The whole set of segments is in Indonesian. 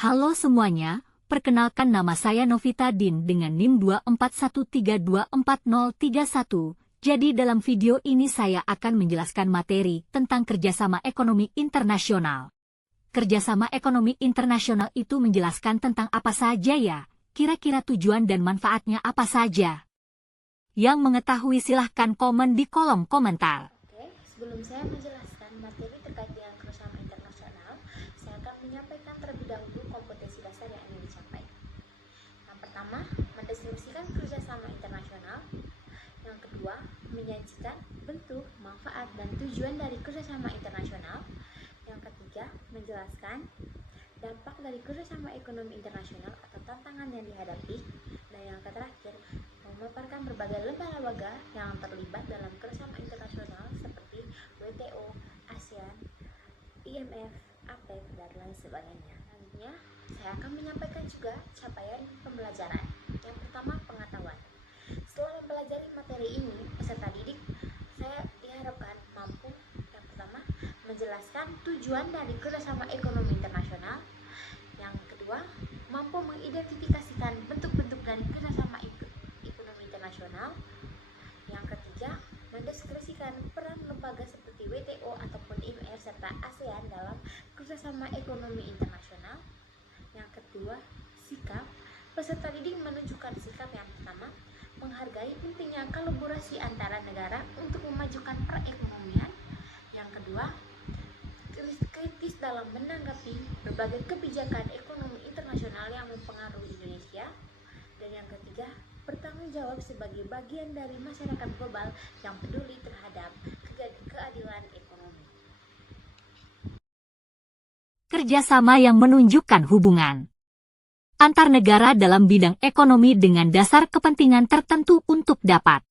Halo semuanya, perkenalkan nama saya Novita Din dengan NIM 241324031. Jadi dalam video ini saya akan menjelaskan materi tentang kerjasama ekonomi internasional. Kerjasama ekonomi internasional itu menjelaskan tentang apa saja ya, kira-kira tujuan dan manfaatnya apa saja. Yang mengetahui silahkan komen di kolom komentar. Oke, sebelum saya menjelaskan materi terkait dengan kerjasama internasional, saya akan menyampaikan terlebih dahulu kompetensi dasar yang ingin dicapai. Yang pertama, mendeskripsikan kerjasama internasional. Yang kedua, menyajikan bentuk, manfaat, dan tujuan dari kerjasama internasional. Yang ketiga, menjelaskan dampak dari kerjasama ekonomi internasional atau tantangan yang dihadapi. Dan yang terakhir, memaparkan berbagai lembaga yang terlibat dalam kerjasama internasional seperti WTO, ASEAN, IMF, APEC, dan lain sebagainya. Selanjutnya, saya akan menyampaikan juga capaian pembelajaran. Yang pertama, pengetahuan. Setelah mempelajari materi ini, peserta didik saya diharapkan mampu yang pertama, menjelaskan tujuan dari kerjasama ekonomi internasional. Yang kedua, mampu mengidentifikasikan bentuk-bentuk dari kerjasama ekonomi internasional. Yang ketiga, mendeskripsikan peran lembaga seperti WTO ataupun IMF serta ASEAN dalam kerjasama ekonomi internasional. Yang kedua, sikap. Peserta didik menunjukkan sikap yang pertama, menghargai pentingnya kolaborasi antara negara untuk memajukan perekonomian. Yang kedua, kritis dalam menanggapi berbagai kebijakan ekonomi internasional yang mempengaruhi Indonesia. Dan yang ketiga, bertanggung jawab sebagai bagian dari masyarakat global yang peduli terhadap keadilan ekonomi. Kerjasama yang menunjukkan hubungan antar negara dalam bidang ekonomi dengan dasar kepentingan tertentu untuk dapat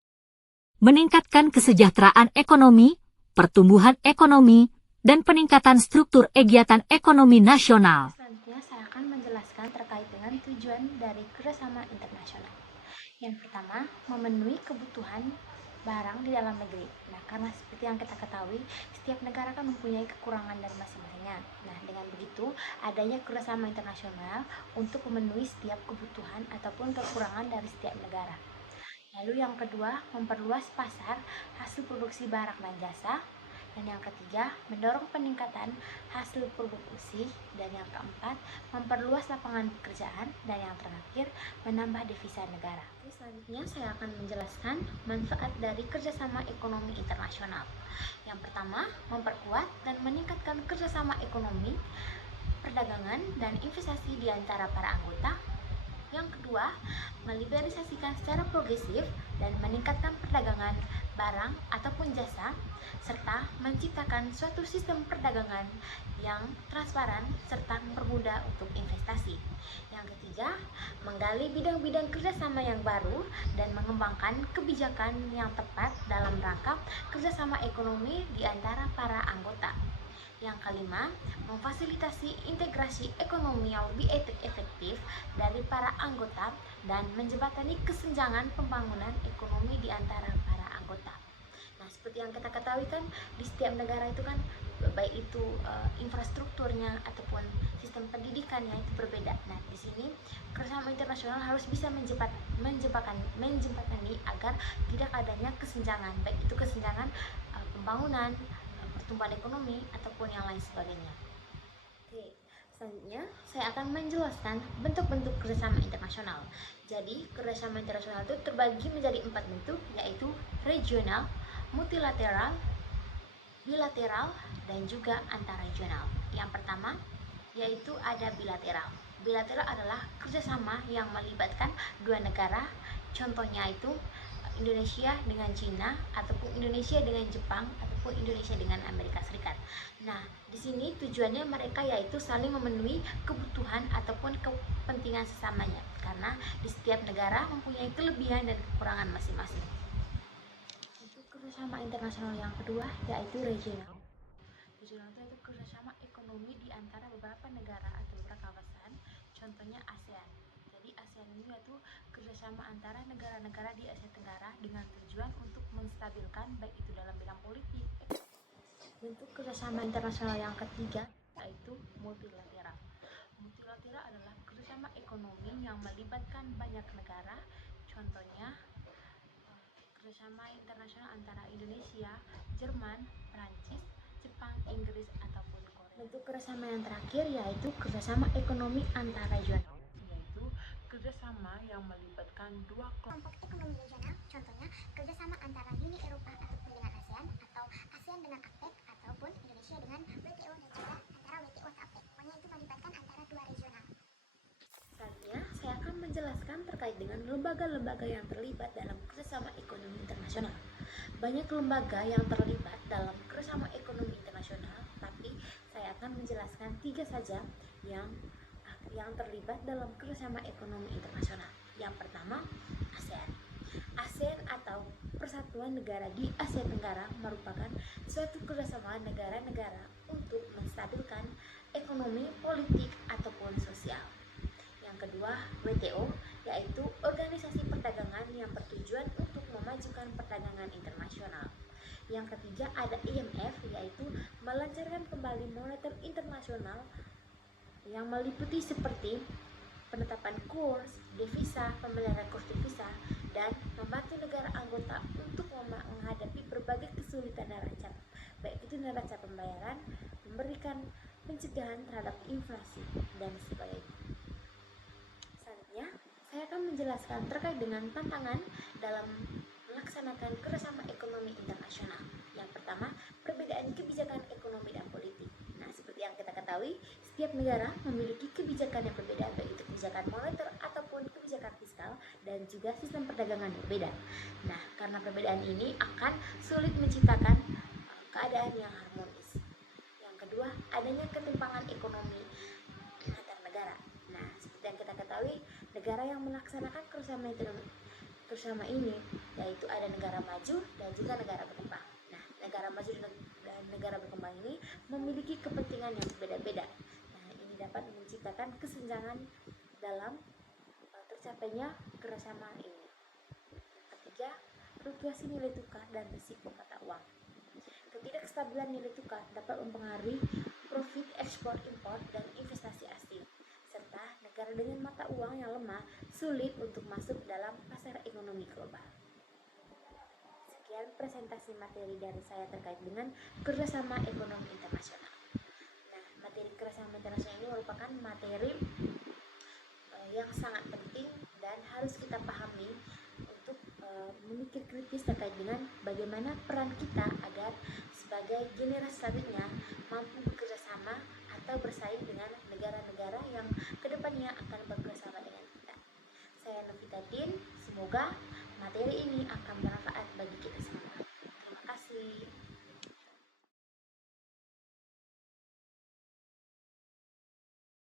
meningkatkan kesejahteraan ekonomi, pertumbuhan ekonomi, dan peningkatan struktur kegiatan ekonomi nasional. Selanjutnya, saya akan menjelaskan terkait dengan tujuan dari kerjasama internasional. Yang pertama, memenuhi kebutuhan barang di dalam negeri. Nah, karena seperti yang kita ketahui, setiap negara kan mempunyai kekurangan dari masing-masingnya. Nah, dengan begitu, adanya kerjasama internasional untuk memenuhi setiap kebutuhan ataupun kekurangan dari setiap negara. Lalu yang kedua, memperluas pasar hasil produksi barang dan jasa. Dan yang ketiga, mendorong peningkatan hasil produksi. Dan yang keempat, memperluas lapangan pekerjaan. Dan yang terakhir, menambah devisa negara. Selanjutnya, saya akan menjelaskan manfaat dari kerjasama ekonomi internasional. Yang pertama, memperkuat dan meningkatkan kerjasama ekonomi, perdagangan, dan investasi di antara para anggota. Yang kedua, meliberalisasikan secara progresif dan meningkatkan perdagangan barang ataupun jasa, serta menciptakan suatu sistem perdagangan yang transparan serta mempermudah untuk investasi. Yang ketiga, menggali bidang-bidang kerjasama yang baru dan mengembangkan kebijakan yang tepat dalam rangka kerjasama ekonomi di antara para anggota. Yang kelima, memfasilitasi integrasi ekonomi yang lebih efektif dari para anggota dan menjembatani kesenjangan pembangunan ekonomi di antara para anggota. Nah, seperti yang kita ketahui kan, di setiap negara itu kan baik itu infrastrukturnya ataupun sistem pendidikannya itu berbeda. Nah, di sini kerjasama internasional harus bisa menjembatani agar tidak adanya kesenjangan, baik itu kesenjangan pembangunan, pertumbuhan ekonomi ataupun yang lain sebagainya. Oke, selanjutnya saya akan menjelaskan bentuk-bentuk kerjasama internasional. Jadi, kerjasama internasional itu terbagi menjadi 4 bentuk, yaitu regional, multilateral, bilateral, dan juga antarregional. Yang pertama, yaitu ada bilateral. Bilateral adalah kerjasama yang melibatkan dua negara, contohnya itu Indonesia dengan Cina, ataupun Indonesia dengan Jepang, ataupun Indonesia dengan Amerika Serikat. Nah, di sini tujuannya mereka yaitu saling memenuhi kebutuhan ataupun kepentingan sesamanya, karena di setiap negara mempunyai kelebihan dan kekurangan masing-masing. Untuk kerjasama internasional yang kedua yaitu regional. Regional itu kerjasama ekonomi di antara beberapa negara atau beberapa kawasan, contohnya ASEAN. Jadi ASEAN ini yaitu kerjasama antara negara-negara di Asia Tenggara dengan tujuan untuk menstabilkan baik itu dalam bidang politik. Bentuk kerjasama internasional yang ketiga yaitu multilateral. Multilateral kerjasama ekonomi yang melibatkan banyak negara, contohnya kerjasama internasional antara Indonesia, Jerman, Prancis, Jepang, Inggris, ataupun Korea. Bentuk kerjasama yang terakhir yaitu kerjasama ekonomi antar regional, yaitu kerjasama yang melibatkan dua kelompok ekonomi regional, contohnya kerjasama antara Uni Eropa ataupun dengan ASEAN, atau ASEAN dengan APEC, ataupun Indonesia dengan WTO dan juga antara WTO atau APEC. Pokoknya itu melibatkan antara dua regional. Selanjutnya, saya akan menjelaskan terkait dengan lembaga-lembaga yang terlibat dalam kerjasama ekonomi internasional. Banyak lembaga yang terlibat dalam kerjasama ekonomi internasional, tapi saya akan menjelaskan 3 saja yang terlibat dalam kerjasama ekonomi internasional. Yang pertama, ASEAN. ASEAN atau Persatuan Negara di Asia Tenggara merupakan suatu kerjasama negara-negara untuk menstabilkan ekonomi, politik, ataupun sosial. Yang kedua, WTO, yaitu organisasi perdagangan yang bertujuan untuk memajukan perdagangan internasional. Yang ketiga, ada IMF, yaitu melancarkan kembali moneter internasional yang meliputi seperti penetapan kurs, devisa, pemeliharaan kurs devisa, dan membantu negara anggota untuk menghadapi berbagai kesulitan neraca, baik itu neraca pembayaran, memberikan pencegahan terhadap inflasi, dan sebagainya. Selanjutnya, saya akan menjelaskan terkait dengan tantangan dalam melaksanakan kerjasama ekonomi internasional. Yang pertama, perbedaan kebijakan ekonomi dan politik. Nah, seperti yang kita ketahui, setiap negara memiliki kebijakan yang berbeda, baik itu kebijakan moneter ataupun kebijakan fiskal, dan juga sistem perdagangan yang berbeda. Nah, karena perbedaan ini akan sulit menciptakan keadaan yang harmonis. Yang kedua, adanya ketimpangan ekonomi antar negara. Nah, seperti yang kita ketahui, negara yang melaksanakan kerjasama ini yaitu ada negara maju dan juga negara berkembang. Nah, negara maju dan negara berkembang ini memiliki kepentingan yang berbeda-beda. Nah, ini dapat menciptakan kesenjangan dalam tercapainya kerjasama ini. Ketiga, fluktuasi nilai tukar dan risiko mata uang. Ketidakstabilan nilai tukar dapat mempengaruhi profit ekspor impor dan investasi asing, serta negara dengan mata uang yang lemah sulit untuk masuk dalam pasar ekonomi global. Sekian presentasi materi dari saya terkait dengan kerjasama ekonomi internasional. Nah, materi kerjasama internasional ini merupakan materi yang sangat penting dan harus kita pahami untuk memikir kritis terkait dengan bagaimana peran kita agar sebagai generasi selanjutnya mampu bekerja sama atau bersaing dengan negara-negara yang kedepannya akan bekerja sama dengan kita. Saya Novita Din, semoga materi ini akan bermanfaat bagi